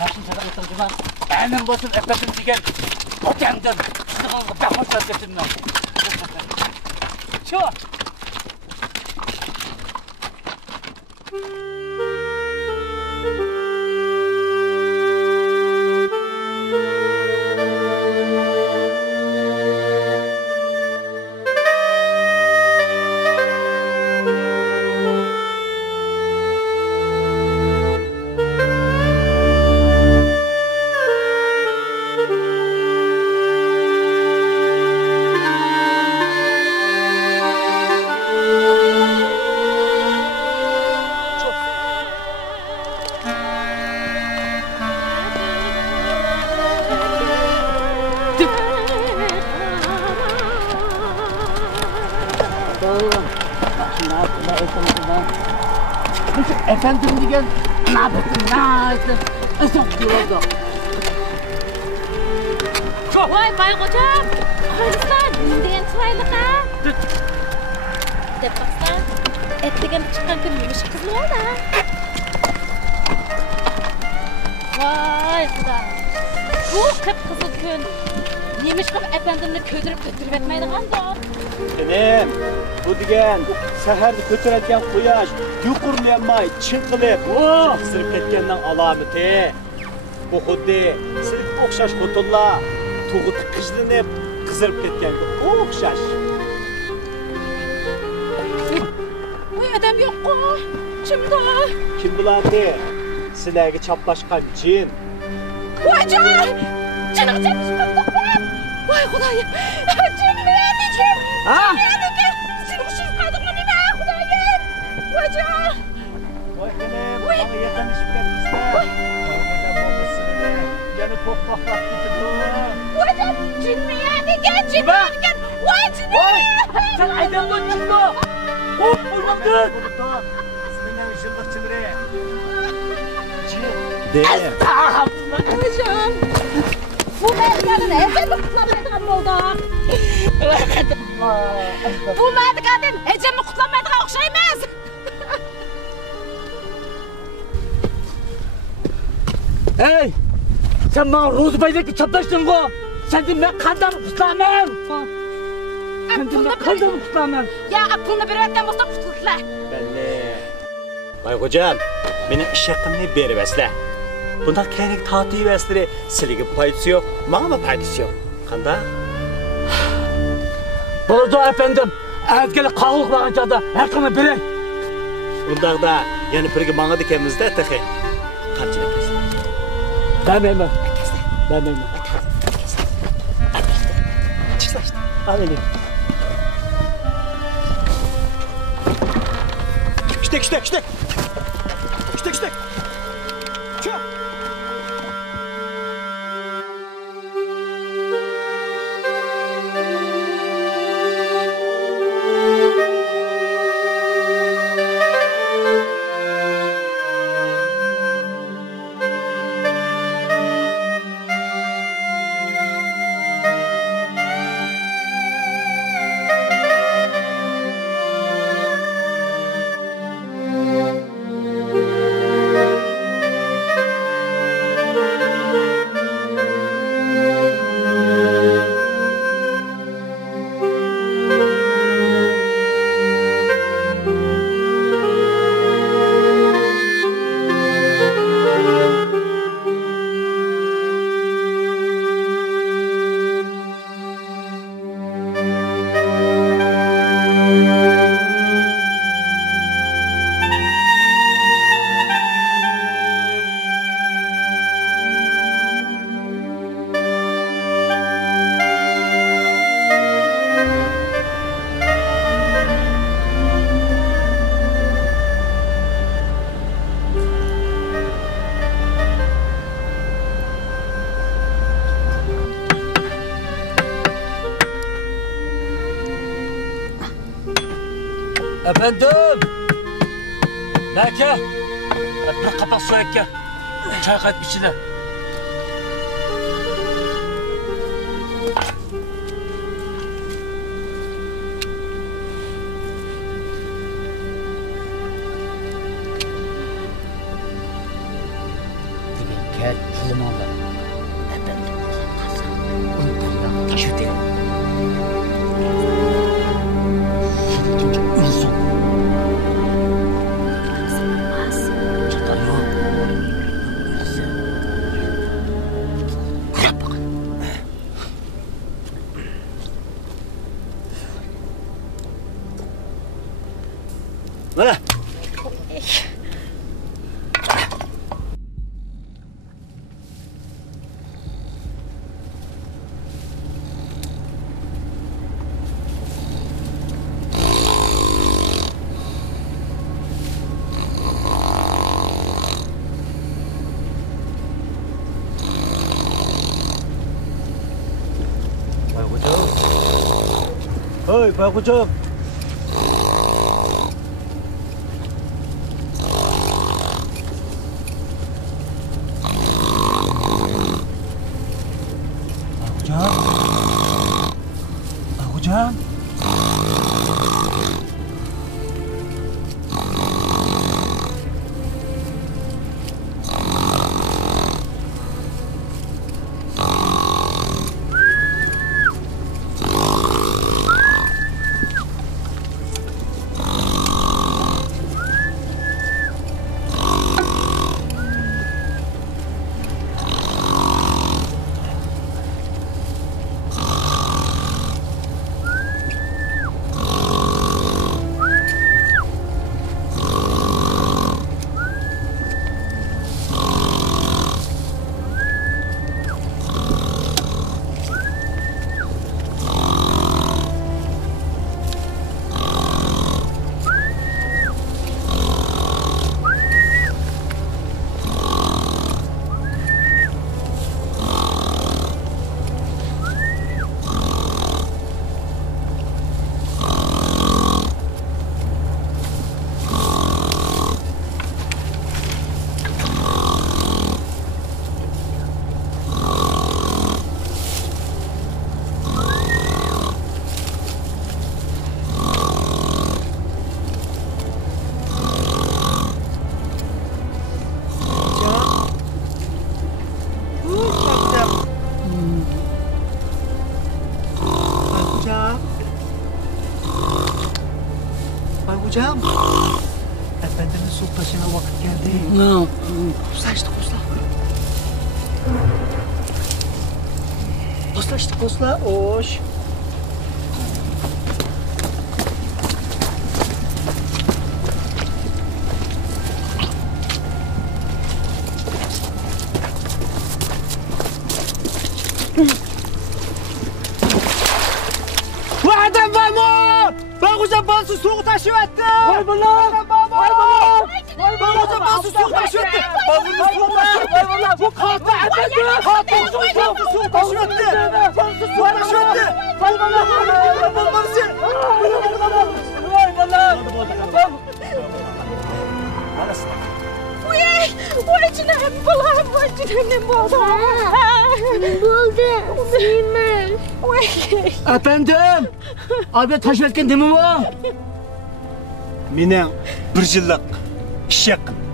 Машин çadak oturdular. Benim bosun Ependim diyen otelden sınıfını bakmışlar getirme. Çok. Ependim diyen ne yaptın? Çok yoruldu. Vay bay hocam. Hayırlılar. Diyen çaylık ha. Dep baksan. Ettigen çıkan gün yemiş kızlı oldu ha. Vay kıda. Bu kıpkızıl gün. Yemiş kız Ependimni köydürüp götürüp etmeydi kanda. Benim, bu diyen seherdi kötüretken kuyaş, yukurlayamay, çınkılıp, kızırıp ketkenden alameti. Bu huddi, silik okşaş kutulla, tuğutu kıjlanıp, kızırıp ketkende okşaş. Bu adam yok ku, kimdi o? Kim bulandı? Silergi çaplaşkan cin. Vay can! Canık çekmiş kuttuk ben! Vay Kudayım! Cin mi yedik? Ha? Seni uçurup kaldık mı nime Kudayım? Vay can! Vay benim, bana yakınışıp gelmişler. Vay benim babasını, yani kokmaklar tutudu. Vay can! Cin mi yedik? Cin mi yedik? Vay cin! Vay! Sen aydan dön cin mi? Hop vurmadın! Seninle ışıldıkçıları. Estağfurullah hocam. Bu merdivenin Ecem'i kutlamaydıgan oldu. Bu merdivenin Ecem'i kutlamaydıgan okşaymaz. Hey! Sen bana rozu bayraklı çaplaştın bu. Sen de ben kandan kutlamam. Sen de ben kandan kutlamam. Ya aklını bir öğretmen olsa kutuldular. Belli. Vay hocam, benim iş yakınlığı beri vesle. Bundan kendi tahtıyı vesleri siligi payısı yok, bana mı payısı yok? Kanda? Burada Ependim, ezgeli kağılık bağın çadı, hakkını bilin. Bundan da, yani pırgı bana dikemizde tıkı. Kaçını kesin. Demeyim. Demeyim. Çıksa işte, al beni. İştek. İştek. Çık. Ependim! Belki bir kapak su ekke, çay kat içine. kılınanlar. Ependim. Onun tarafından taş öteyim. Şimdi ölsün. Çatal yok. Ölse. Kurap bakın. Mana? Oi, Bakucum. Bakucum. Hocam, Efendinin sultaşına vakit geldi. Kusla işte, kusla. Kusla işte, kusla. Hoş. Adam var mı? Bak hocam bazı soğuk taşı etti. Vay bana. Vay bana. Bak hocam bazı soğuk taşı etti. Bazı soğuk taşı etti. Bu kahve etti. Kahve soğuk taşı etti. Bazı soğuk taşı etti. Vay bana. Vay bana. Vay cinem bulam, vay cinem bulam. Buldu, Seymen. Ependim. Abi taş etken değil mi bu? Mening bir yillik ish haqim.